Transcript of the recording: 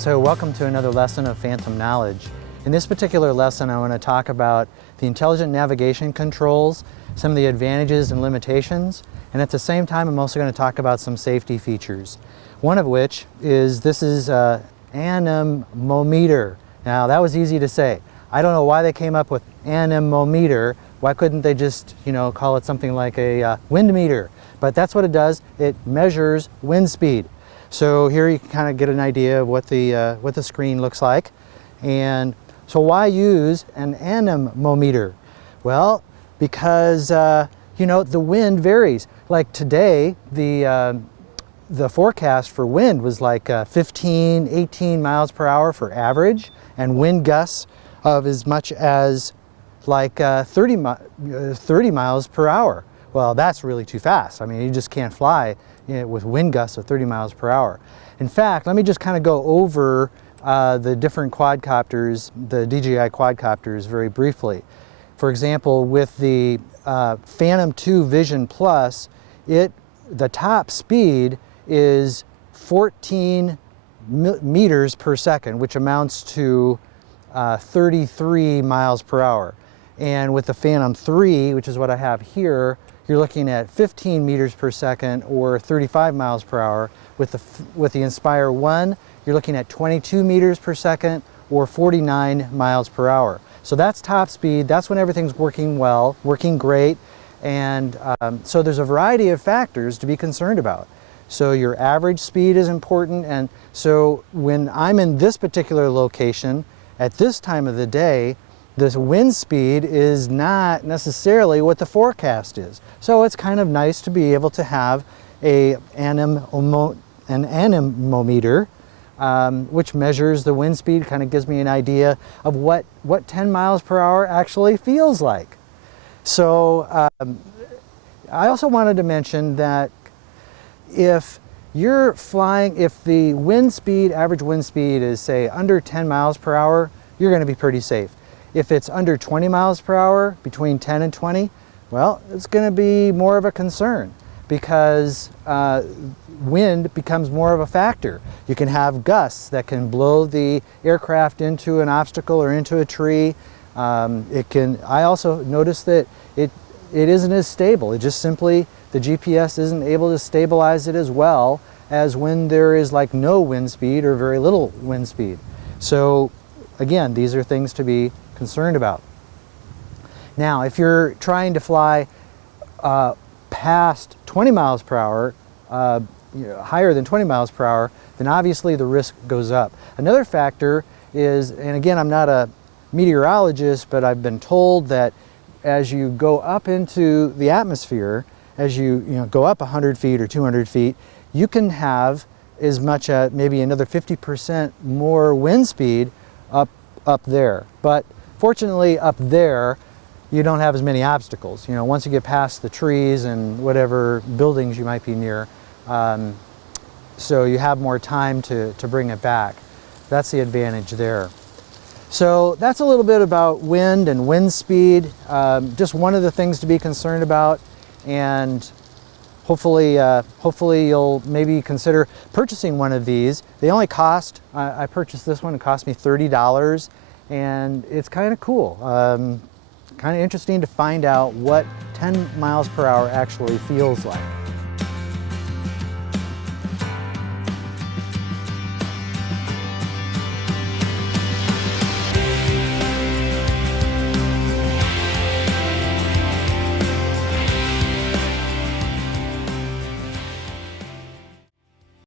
So welcome to another lesson of Phantom Knowledge. In this particular lesson, I want to talk about the intelligent navigation controls, some of the advantages and limitations, and at the same time I'm also going to talk about some safety features. One of which is this is Anemometer. Now that was easy to say. I don't know why they came up with Anemometer. Why couldn't they just, call it something like a wind meter? But that's what it does. It measures wind speed. So here you can kind of get an idea of what the screen looks like. And so why use an anemometer? Well, because the wind varies. Like today, the forecast for wind was like 15, 18 miles per hour for average, and wind gusts of as much as like 30 miles per hour. Well, that's really too fast. I mean, you just can't fly with wind gusts of 30 miles per hour. In fact, let me just kind of go over the different quadcopters, the DJI quadcopters, very briefly. For example, with the Phantom 2 Vision Plus, the top speed is 14 meters per second, which amounts to 33 miles per hour. And with the Phantom 3, which is what I have here, you're looking at 15 meters per second or 35 miles per hour. With the Inspire 1, you're looking at 22 meters per second or 49 miles per hour. So that's top speed. That's when everything's working well, working great. And so there's a variety of factors to be concerned about. So your average speed is important. And so when I'm in this particular location at this time of the day, this wind speed is not necessarily what the forecast is. So it's kind of nice to be able to have an anemometer, which measures the wind speed, kind of gives me an idea of what 10 miles per hour actually feels like. So I also wanted to mention that if you're flying, if the wind speed, average wind speed is say under 10 miles per hour, you're going to be pretty safe. If it's under 20 miles per hour, between 10 and 20, well, it's going to be more of a concern because wind becomes more of a factor. You can have gusts that can blow the aircraft into an obstacle or into a tree. I also noticed that it isn't as stable. It just simply, the GPS isn't able to stabilize it as well as when there is like no wind speed or very little wind speed. So again, these are things to be concerned about. Now, if you're trying to fly past 20 miles per hour, higher than 20 miles per hour, then obviously the risk goes up. Another factor is, and again, I'm not a meteorologist, but I've been told that as you go up into the atmosphere, as you go up 100 feet or 200 feet, you can have as much as maybe another 50% more wind speed up there. But fortunately, up there, you don't have as many obstacles. Once you get past the trees and whatever buildings you might be near, so you have more time to bring it back. That's the advantage there. So that's a little bit about wind and wind speed. Just one of the things to be concerned about, and hopefully you'll maybe consider purchasing one of these. They only cost, I purchased this one, it cost me $30, and it's kind of cool. Kind of interesting to find out what 10 miles per hour actually feels like.